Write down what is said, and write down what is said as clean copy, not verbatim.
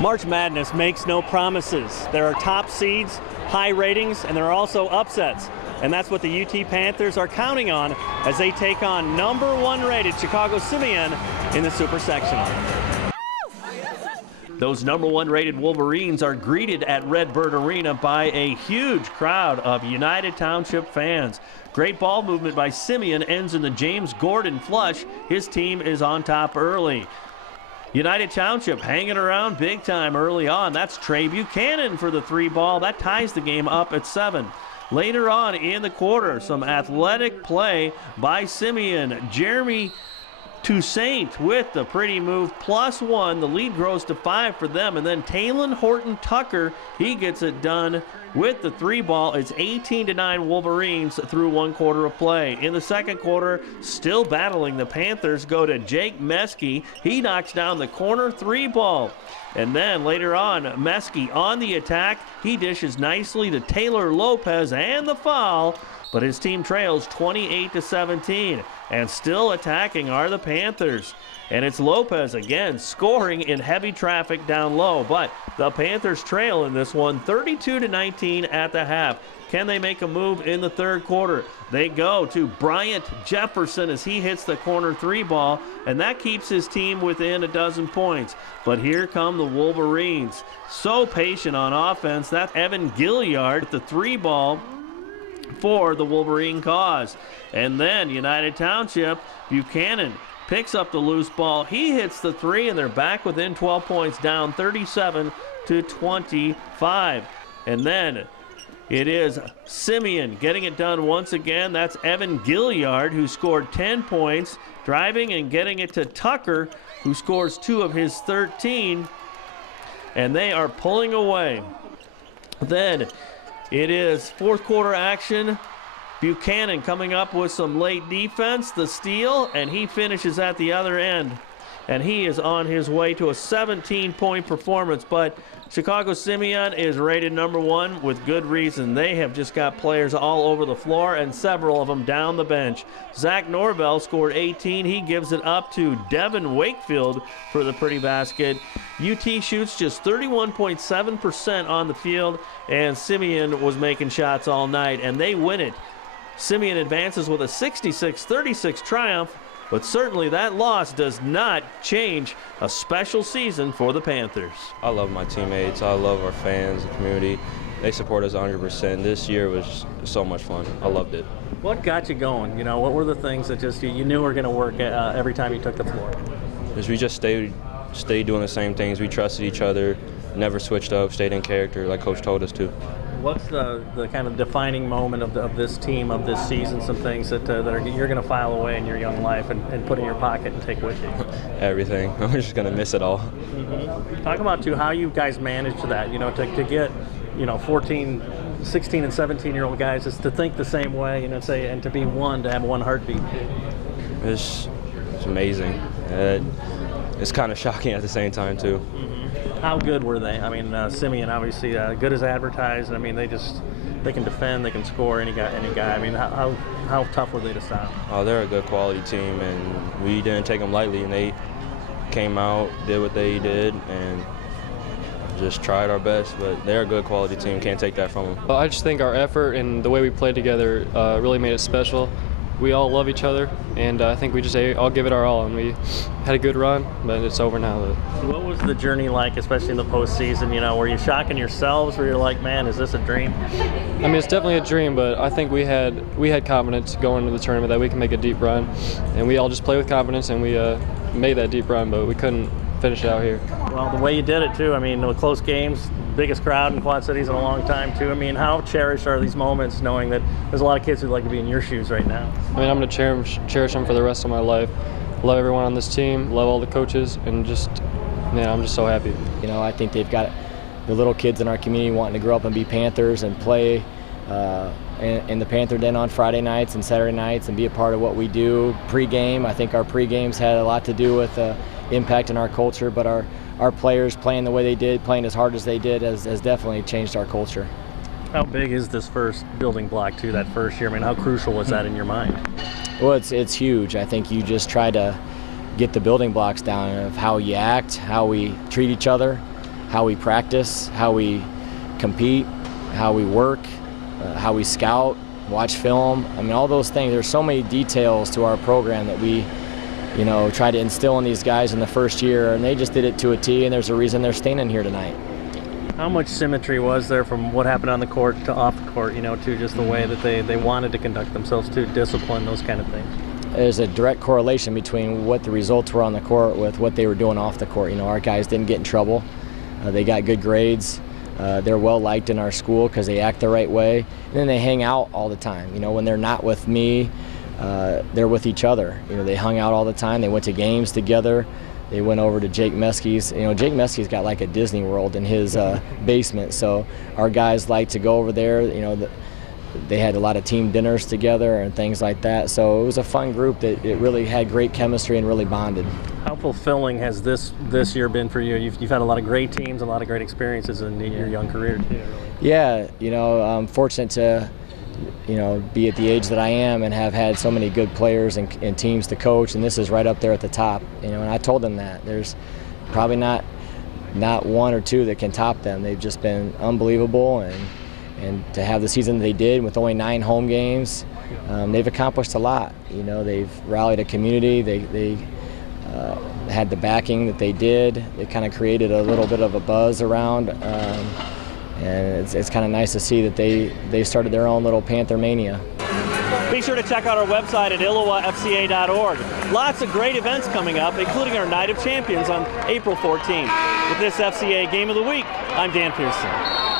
March Madness makes no promises. There are top seeds, high ratings, and there are also upsets. And that's what the UT Panthers are counting on as they take on #1 rated Chicago Simeon in the Super Sectional. Those #1 rated Wolverines are greeted at Redbird Arena by a huge crowd of United Township fans. Great ball movement by Simeon ends in the James Gordon flush. His team is on top early. United Township hanging around big time early on. That's Trey Buchanan for the 3-ball. That ties the game up at 7. Later on in the quarter, some athletic play by Simeon. Jeremy Toussaint with the pretty move, +1. The lead grows to 5 for them. And then Talon Horton Tucker, he gets it done with the 3-ball. It's 18-9 Wolverines through 1 quarter of play. In the second quarter, still battling, the Panthers go to Jake Meskey. He knocks down the corner 3-ball. And then later on, Meskey on the attack. He dishes nicely to Taylor Lopez and the foul. But his team trails 28-17, and still attacking are the Panthers. And it's Lopez again scoring in heavy traffic down low, but the Panthers trail in this one 32-19 at the half. Can they make a move in the third quarter? They go to Bryant Jefferson as he hits the corner 3-ball, and that keeps his team within a dozen points. But here come the Wolverines. So patient on offense. That's Evan Gilliard with the 3-ball for the Wolverine cause. And then United Township, Buchanan picks up the loose ball. He hits the 3, and they're back within 12 points, down 37-25. And then it is Simeon getting it done once again. That's Evan Gilliard, who scored 10 points, driving and getting it to Tucker, who scores 2 of his 13. And they are pulling away. Then it is fourth quarter action. Buchanan coming up with some late defense, the steal, and he finishes at the other end. And he is on his way to a 17-point performance. But Chicago Simeon is rated #1 with good reason. They have just got players all over the floor, and several of them down the bench. Zach Norvell scored 18. He gives it up to Devin Wakefield for the pretty basket. UT shoots just 31.7% on the field, and Simeon was making shots all night, and they win it. Simeon advances with a 66-36 triumph, but certainly that loss does not change a special season for the Panthers. I love my teammates. I love our fans, the community. They support us 100%. This year was so much fun. I loved it. What got you going? You know, what were the things that just you knew were going to work every time you took the floor? We just stayed doing the same things. We trusted each other, never switched up, stayed in character like Coach told us to. What's the kind of defining moment of this team, of this season, some things that you're going to file away in your young life and put in your pocket and take with you? Everything. I'm just going to miss it all. Mm-hmm. Talk about, too, how you guys managed that, you know, to get, you know, 14, 16, and 17-year-old guys is to think the same way, you know, and to be one, to have one heartbeat. It's amazing. It's kind of shocking at the same time, too. Mm-hmm. How good were they? I mean, Simeon obviously good as advertised. I mean, they can defend, they can score any guy. I mean, how tough were they to stop? Oh, they're a good quality team, and we didn't take them lightly. And they came out, did what they did, and just tried our best. But they're a good quality team. Can't take that from them. Well, I just think our effort and the way we played together really made it special. We all love each other, and I think we just all give it our all, and we had a good run, but it's over now. What was the journey like, especially in the postseason? You know, were you shocking yourselves, where you're like, man, is this a dream? I mean, it's definitely a dream, but I think we had confidence going into the tournament that we can make a deep run, and we all just play with confidence, and we made that deep run, but we couldn't finish out here. Well, the way you did it, too, I mean, the close games, biggest crowd in Quad Cities in a long time, too. I mean, how cherished are these moments, knowing that there's a lot of kids who'd like to be in your shoes right now? I mean, I'm going to cherish them for the rest of my life. Love everyone on this team, love all the coaches, and just, man, I'm just so happy. You know, I think they've got the little kids in our community wanting to grow up and be Panthers and play in the Panther Den on Friday nights and Saturday nights and be a part of what we do pre-game. I think our pre-games had a lot to do with impact in our culture, but our players playing the way they did, playing as hard as they did, has definitely changed our culture. How big is this first building block to that first year? I mean, how crucial was that in your mind? Well, it's huge. I think you just try to get the building blocks down of how you act, how we treat each other, how we practice, how we compete, how we work, how we scout, watch film. I mean, all those things. There's so many details to our program that we, try to instill in these guys in the first year, and they just did it to a T, and there's a reason they're standing here tonight. How much symmetry was there from what happened on the court to off the court, to just the way that they wanted to conduct themselves, to discipline, those kind of things? There's a direct correlation between what the results were on the court with what they were doing off the court. Our guys didn't get in trouble. They got good grades. They're well liked in our school because they act the right way. And then they hang out all the time. When they're not with me, they're with each other. They hung out all the time. They went to games together. They went over to Jake Meskey's. Jake Meskey's got like a Disney World in his basement. So our guys like to go over there. They had a lot of team dinners together and things like that. So it was a fun group that it really had great chemistry and really bonded. How fulfilling has this year been for you? You've had a lot of great teams, a lot of great experiences in your young career too. Yeah, I'm fortunate to, be at the age that I am and have had so many good players and teams to coach, and this is right up there at the top. And I told them that there's probably not one or two that can top them. They've just been unbelievable, and to have the season they did with only 9 home games, they've accomplished a lot. They've rallied a community. They had the backing that they did. They kind of created a little bit of a buzz around, and it's kind of nice to see that they started their own little Panther Mania. Be sure to check out our website at ILLOWAFCA.org. Lots of great events coming up, including our Night of Champions on April 14th. With this FCA Game of the Week, I'm Dan Pearson.